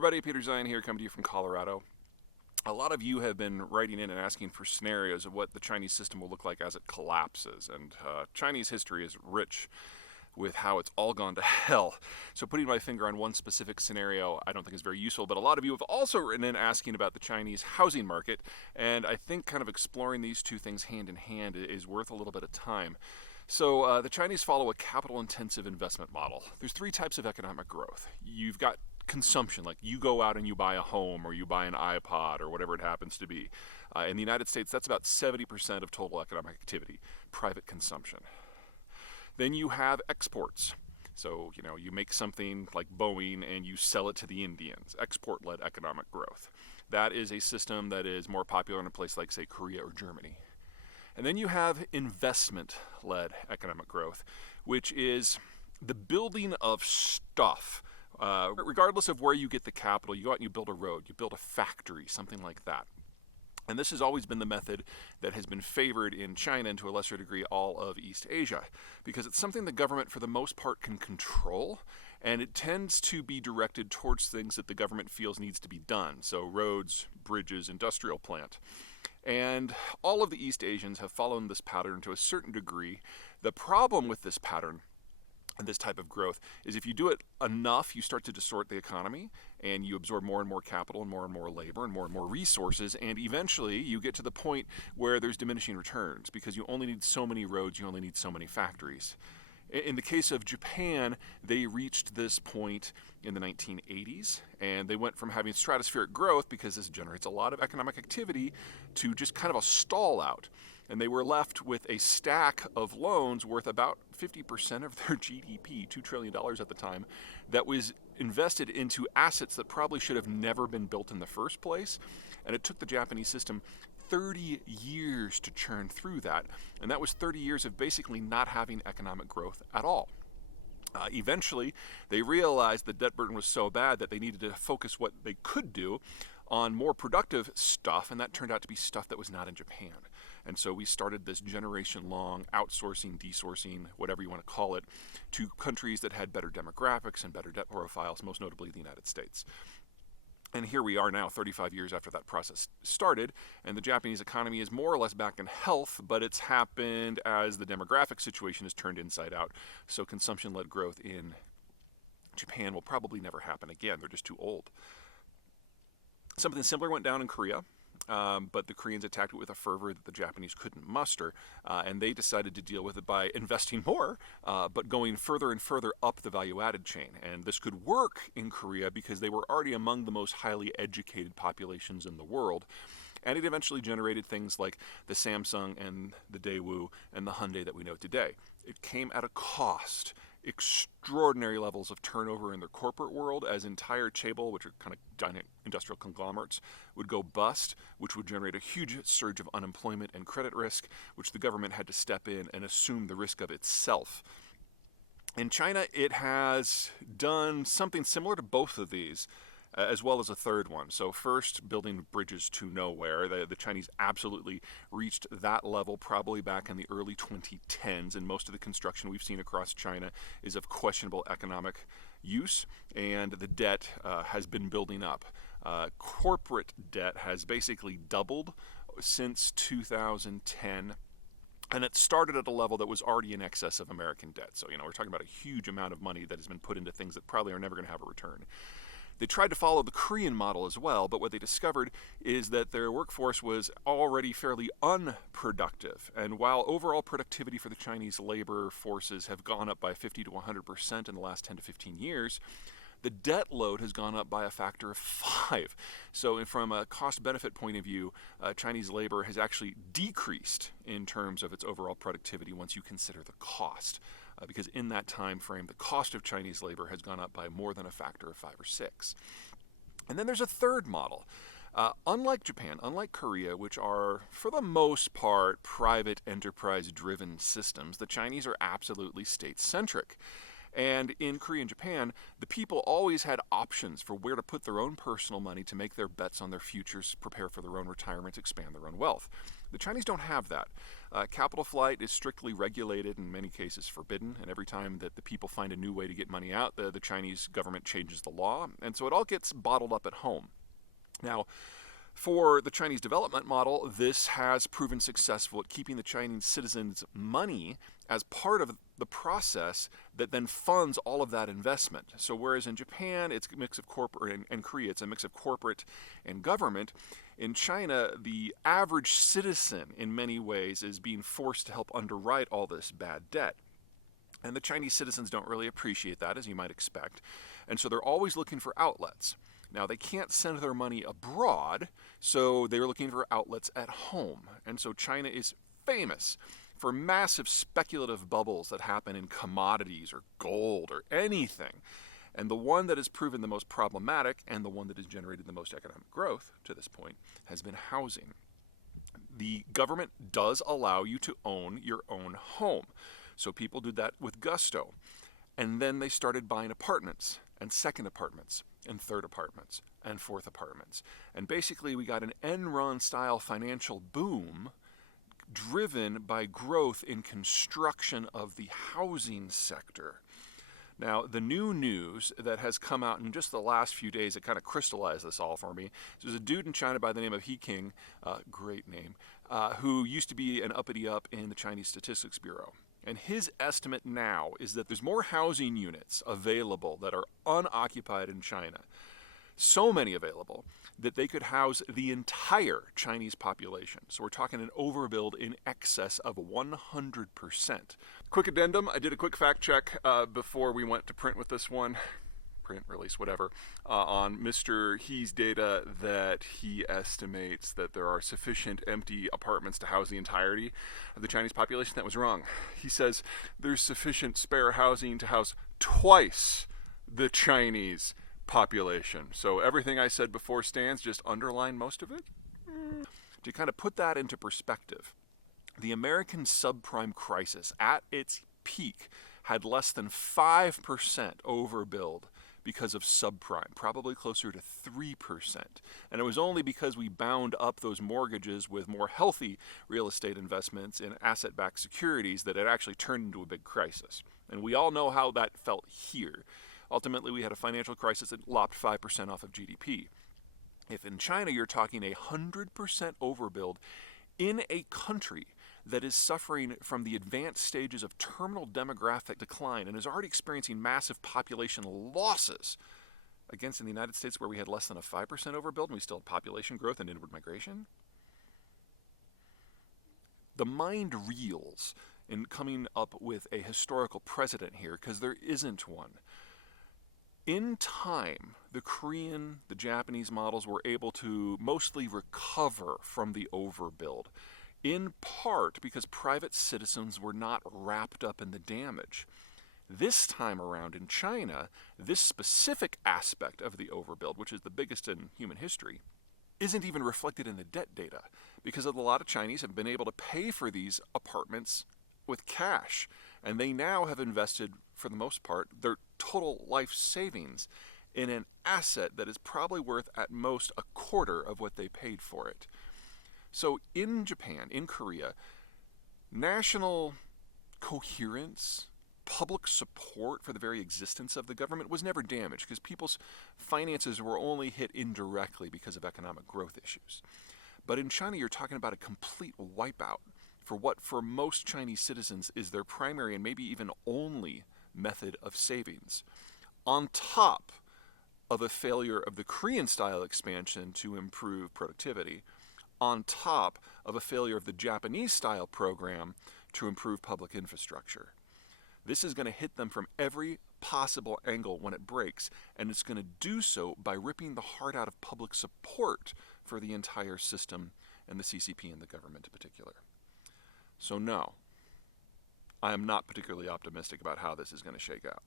everybody, Peter Zeihan here, coming to you from Colorado. A lot of you have been writing in and asking for scenarios of what the Chinese system will look like as it collapses, and Chinese history is rich with how it's all gone to hell. So putting my finger on one specific scenario I don't think is very useful, but a lot of you have also written in asking about the Chinese housing market, and I think kind of exploring these two things hand in hand is worth a little bit of time. So the Chinese follow a capital-intensive investment model. There's three types of economic growth. You've got consumption, like you go out and you buy a home or you buy an iPod or whatever it happens to be. In the United States, that's about 70% of total economic activity, private consumption. Then you have exports. So, you make something like Boeing and you sell it to the Indians, export-led economic growth. That is a system that is more popular in a place like, say, Korea or Germany. And then you have investment-led economic growth, which is the building of stuff. Regardless of where you get the capital, you go out and you build a road, you build a factory, something like that. And this has always been the method that has been favored in China and to a lesser degree all of East Asia, because it's something the government for the most part can control, and it tends to be directed towards things that the government feels needs to be done. So roads, bridges, industrial plant. And all of the East Asians have followed this pattern to a certain degree. The problem with this pattern and this type of growth is if you do it enough, you start to distort the economy and you absorb more and more capital and more labor and more resources, and eventually you get to the point where there's diminishing returns because you only need so many roads, you only need so many factories. In the case of Japan, they reached this point in the 1980s, and they went from having stratospheric growth, because this generates a lot of economic activity, to just kind of a stall out. And they were left with a stack of loans worth about 50% of their GDP, $2 trillion at the time, that was invested into assets that probably should have never been built in the first place. And it took the Japanese system 30 years to churn through that. And that was 30 years of basically not having economic growth at all. Eventually, they realized the debt burden was so bad that they needed to focus what they could do on more productive stuff, and that turned out to be stuff that was not in Japan. And so we started this generation-long outsourcing, desourcing, whatever you want to call it, to countries that had better demographics and better debt profiles, most notably the United States. And here we are now, 35 years after that process started, and the Japanese economy is more or less back in health, but it's happened as the demographic situation is turned inside out. So consumption-led growth in Japan will probably never happen again. They're just too old. Something similar went down in Korea, but the Koreans attacked it with a fervor that the Japanese couldn't muster, and they decided to deal with it by investing more, but going further and further up the value-added chain. And this could work in Korea because they were already among the most highly educated populations in the world. And it eventually generated things like the Samsung and the Daewoo and the Hyundai that we know today. It came at a cost. Extraordinary levels of turnover in their corporate world, as entire chaebol, which are kind of giant industrial conglomerates, would go bust, which would generate a huge surge of unemployment and credit risk, which the government had to step in and assume the risk of itself. In China, it has done something similar to both of these, as well as a third one. So first, building bridges to nowhere. The Chinese absolutely reached that level probably back in the early 2010s, and most of the construction we've seen across China is of questionable economic use, and the debt has been building up. Corporate debt has basically doubled since 2010. And it started at a level that was already in excess of American debt. So, we're talking about a huge amount of money that has been put into things that probably are never going to have a return. They tried to follow the Korean model as well, but what they discovered is that their workforce was already fairly unproductive. And while overall productivity for the Chinese labor forces have gone up by 50 to 100% in the last 10 to 15 years, the debt load has gone up by a factor of 5. So from a cost-benefit point of view, Chinese labor has actually decreased in terms of its overall productivity once you consider the cost. Because in that time frame, the cost of Chinese labor has gone up by more than a factor of 5 or 6. And then there's a third model. Unlike Japan, unlike Korea, which are, for the most part, private enterprise-driven systems, the Chinese are absolutely state-centric. And in Korea and Japan, the people always had options for where to put their own personal money to make their bets on their futures, prepare for their own retirement, expand their own wealth. The Chinese don't have that. Capital flight is strictly regulated, in many cases forbidden, and every time that the people find a new way to get money out, the Chinese government changes the law, and so it all gets bottled up at home. Now, for the Chinese development model, this has proven successful at keeping the Chinese citizens' money as part of the process that then funds all of that investment. So whereas in Japan it's a mix of corporate, and Korea it's a mix of corporate and government, in China the average citizen in many ways is being forced to help underwrite all this bad debt. And the Chinese citizens don't really appreciate that, as you might expect, and so they're always looking for outlets. Now, they can't send their money abroad, so they're looking for outlets at home. And so China is famous for massive speculative bubbles that happen in commodities or gold or anything. And the one that has proven the most problematic and the one that has generated the most economic growth to this point has been housing. The government does allow you to own your own home. So people did that with gusto. And then they started buying apartments and second apartments and third apartments and fourth apartments. And basically we got an Enron style financial boom driven by growth in construction of the housing sector. Now, the new news that has come out in just the last few days that kind of crystallized this all for me, there's a dude in China by the name of He King, great name, who used to be an uppity-up in the Chinese Statistics Bureau. And his estimate now is that there's more housing units available that are unoccupied in China, so many available, that they could house the entire Chinese population. So we're talking an overbuild in excess of 100%. Quick addendum, I did a quick fact check before we went to print with this one. Print, release, whatever, on Mr. He's data that he estimates that there are sufficient empty apartments to house the entirety of the Chinese population. That was wrong. He says there's sufficient spare housing to house twice the Chinese population. So everything I said before stands, just underline most of it. To kind of put that into perspective, the American subprime crisis at its peak had less than 5% overbuild because of subprime, probably closer to 3%. And it was only because we bound up those mortgages with more healthy real estate investments in asset-backed securities that it actually turned into a big crisis. And we all know how that felt here. Ultimately, we had a financial crisis that lopped 5% off of GDP. If in China you're talking 100% overbuild in a country that is suffering from the advanced stages of terminal demographic decline and is already experiencing massive population losses against in the United States where we had less than a 5% overbuild and we still had population growth and inward migration. The mind reels in coming up with a historical precedent here because there isn't one. In time, the Korean, the Japanese models were able to mostly recover from the overbuild, in part because private citizens were not wrapped up in the damage. This time around in China, this specific aspect of the overbuild, which is the biggest in human history, isn't even reflected in the debt data because a lot of Chinese have been able to pay for these apartments with cash, and they now have invested, for the most part, their total life savings in an asset that is probably worth at most a quarter of what they paid for it. So in Japan, in Korea, national coherence, public support for the very existence of the government was never damaged because people's finances were only hit indirectly because of economic growth issues. But in China, you're talking about a complete wipeout for what for most Chinese citizens is their primary and maybe even only method of savings, on top of a failure of the Korean-style expansion to improve productivity, on top of a failure of the Japanese-style program to improve public infrastructure. This is going to hit them from every possible angle when it breaks, and it's going to do so by ripping the heart out of public support for the entire system and the CCP and the government in particular. So no, I am not particularly optimistic about how this is going to shake out.